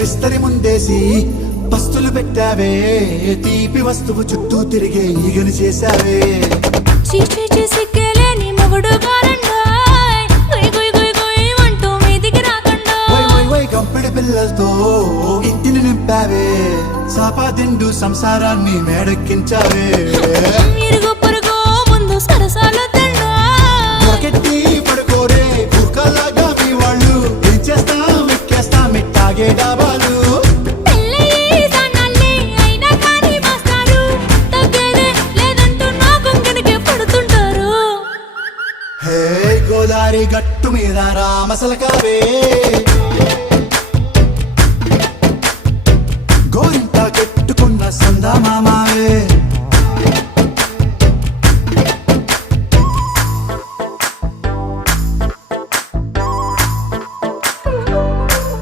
విస్తరి ముందేసి పస్తులు పెట్టావే, తీపి వస్తువు చుట్టూ తిరిగే ఈగలు చేశావే. చీచీ చేసి కేలేని మొగుడు గారండాయ్, గుయ్ గుయ్ గుయ్ గుయ్ అంటూ మీదికి రాకండా. కంపెడి పిల్లలతో ఇంటిని నింపావే, సాపాదిండు సంసారాన్ని మేడెక్కించావే. ఇరుగు పొరుగు ముందు సరసాలు తండా, పొరకెట్టి పడుకోరే కుక్కలాగా మీ వాళ్ళు. ఏం చేస్తాం ఎక్కేస్తాం ఇట్టాగే డాబాలు. పెళ్ళయి సన్నాళ్ళే అయినా కానీ మాస్తారు, తగ్గేదే లేదంటూ నా కొంగడికే పడుతుంటారు. హే గోదారి గట్టు మీద రామసలకావే,